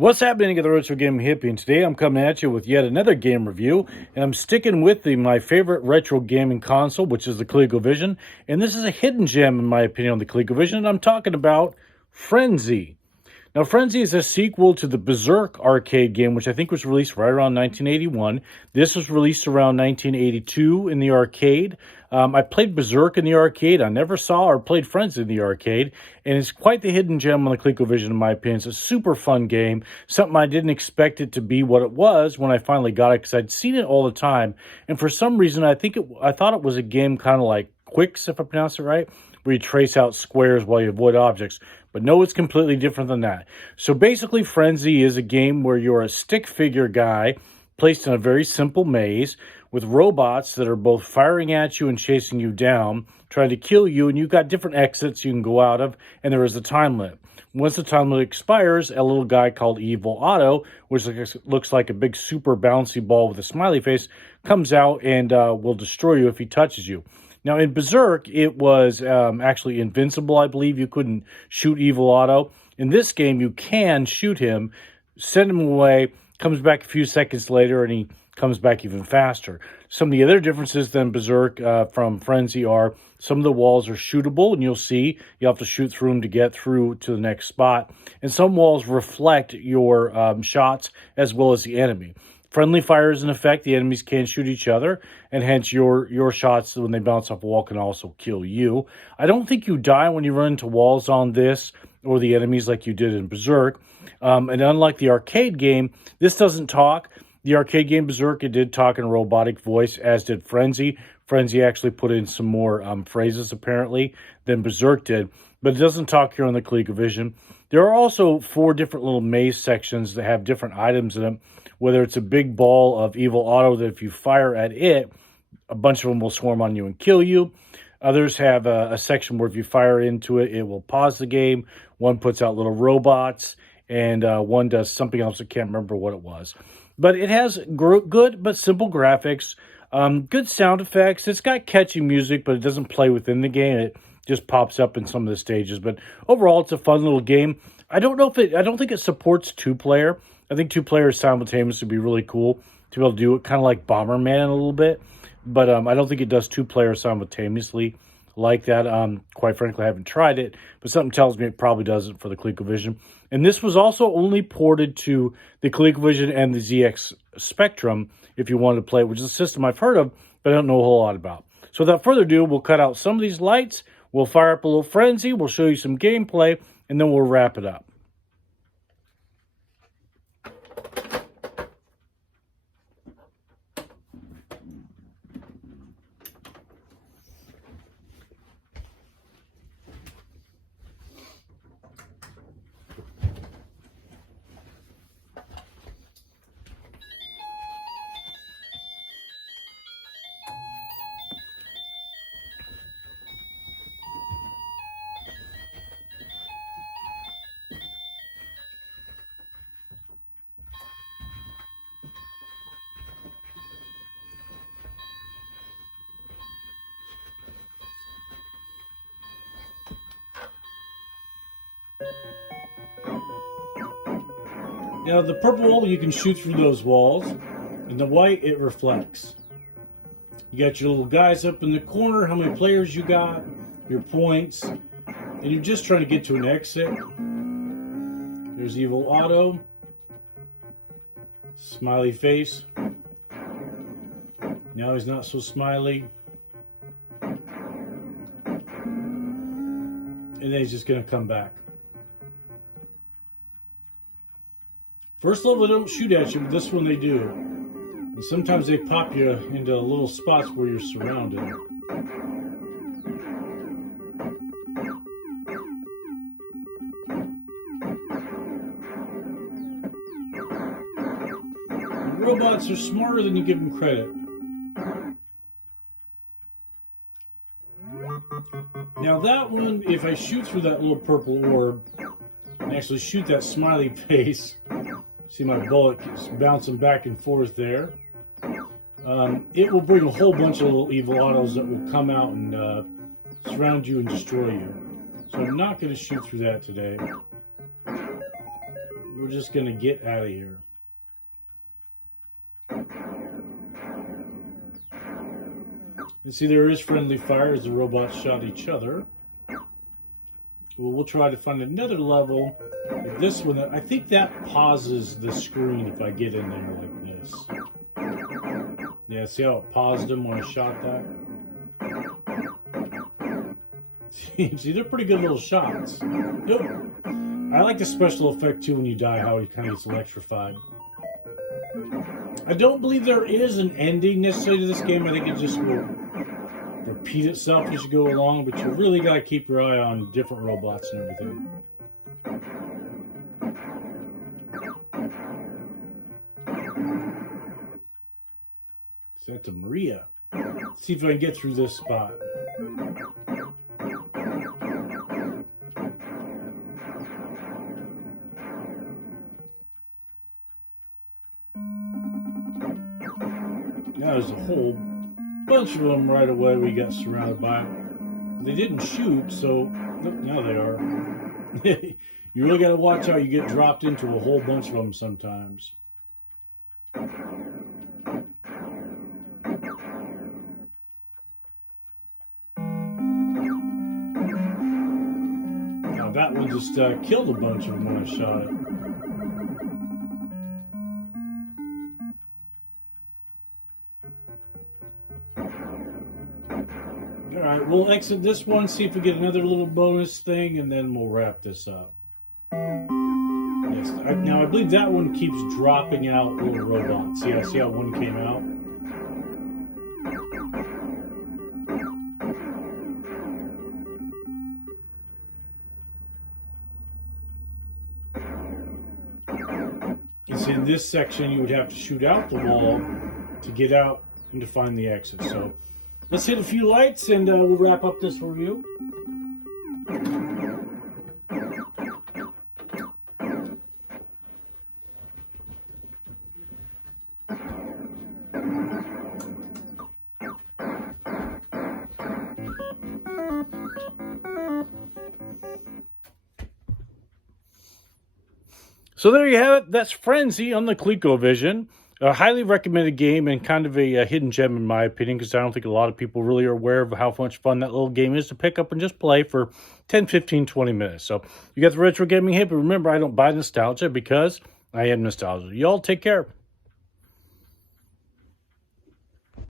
What's happening at the Retro Game Hippie? And today I'm coming at you with yet another game review, and I'm sticking with my favorite retro gaming console, which is the Colecovision. And this is a hidden gem, in my opinion, on the Colecovision. And I'm talking about Frenzy. Now, Frenzy is a sequel to the Berserk arcade game, which I think was released right around 1981. This was released around 1982 in the arcade. I played Berserk in the arcade. I never saw or played Frenzy in the arcade. And it's quite the hidden gem on the ColecoVision, in my opinion. It's a super fun game. Something I didn't expect it to be what it was when I finally got it, because I'd seen it all the time. And for some reason, I thought it was a game kind of like Quicks, if I pronounce it right, where you trace out squares while you avoid objects. But no, it's completely different than that. So basically, Frenzy is a game where you're a stick figure guy placed in a very simple maze with robots that are both firing at you and chasing you down, trying to kill you, and you've got different exits you can go out of, and there is a time limit. Once the time limit expires, a little guy called Evil Otto, which looks like a big super bouncy ball with a smiley face, comes out and will destroy you if he touches you. Now, in Berserk, it was actually invincible, I believe. You couldn't shoot Evil Otto. In this game, you can shoot him, send him away, comes back a few seconds later, and he comes back even faster. Some of the other differences than Berserk from Frenzy are some of the walls are shootable, and you'll see you have to shoot through them to get through to the next spot. And some walls reflect your shots as well as the enemy. Friendly fire is in effect. The enemies can't shoot each other, and hence your shots, when they bounce off a wall, can also kill you. I don't think you die when you run into walls on this or the enemies like you did in Berserk. And unlike the arcade game, this doesn't talk. The arcade game Berserk, it did talk in a robotic voice, as did Frenzy. Frenzy actually put in some more phrases, apparently, than Berserk did. But it doesn't talk here on the ColecoVision. There are also 4 different little maze sections that have different items in them. Whether it's a big ball of Evil Otto that if you fire at it, a bunch of them will swarm on you and kill you. Others have a section where if you fire into it, it will pause the game. One puts out little robots, and one does something else. I can't remember what it was. But it has good but simple graphics, good sound effects. It's got catchy music, but it doesn't play within the game. It just pops up in some of the stages. But overall, it's a fun little game. I don't think it supports 2-player. I think 2 players simultaneously would be really cool to be able to do it, kind of like Bomberman a little bit. But I don't think it does 2 players simultaneously like that. Quite frankly, I haven't tried it, but something tells me it probably does it for the ColecoVision. And this was also only ported to the ColecoVision and the ZX Spectrum if you wanted to play it, which is a system I've heard of, but I don't know a whole lot about. So without further ado, we'll cut out some of these lights, we'll fire up a little Frenzy, we'll show you some gameplay, and then we'll wrap it up. Now, the purple, you can shoot through those walls, and the white, it reflects. You got your little guys up in the corner, how many players you got, your points, and you're just trying to get to an exit. There's Evil Otto, smiley face. Now he's not so smiley. And then he's just going to come back. First level, they don't shoot at you, but this one they do. And sometimes they pop you into little spots where you're surrounded. The robots are smarter than you give them credit. Now that one, if I shoot through that little purple orb, and actually shoot that smiley face, see my bullet keeps bouncing back and forth there. It will bring a whole bunch of little Evil Ottos that will come out and surround you and destroy you. So I'm not going to shoot through that today. we're just going to get out of here. And see, there is friendly fire as the robots shot each other. Well, we'll try to find another level. Like this one, I think that pauses the screen if I get in there like this. Yeah, see how it paused him when I shot that? See, they're pretty good little shots. Yep. I like the special effect too when you die, how he kind of gets electrified. I don't believe there is an ending necessarily to this game. I think it just will repeat itself as you go along, but you really got to keep your eye on different robots and everything. Santa Maria. Let's see if I can get through this spot. Now there's a whole bunch of them right away we got surrounded by. They didn't shoot, so now they are. You really got to watch how you get dropped into a whole bunch of them sometimes. Now that one just killed a bunch of them when I shot it. Alright, we'll exit this one, see if we get another little bonus thing, and then we'll wrap this up. Yes, now I believe that one keeps dropping out little robots. See how one came out? You see, in this section, you would have to shoot out the wall to get out and to find the exit. So let's hit a few lights and we'll wrap up this review. So there you have it. That's Frenzy on the Colecovision. A highly recommended game and kind of a hidden gem in my opinion, because I don't think a lot of people really are aware of how much fun that little game is to pick up and just play for 10, 15, 20 minutes. So you got the Retro Gaming Hippie. Remember, I don't buy nostalgia because I am nostalgia. Y'all take care.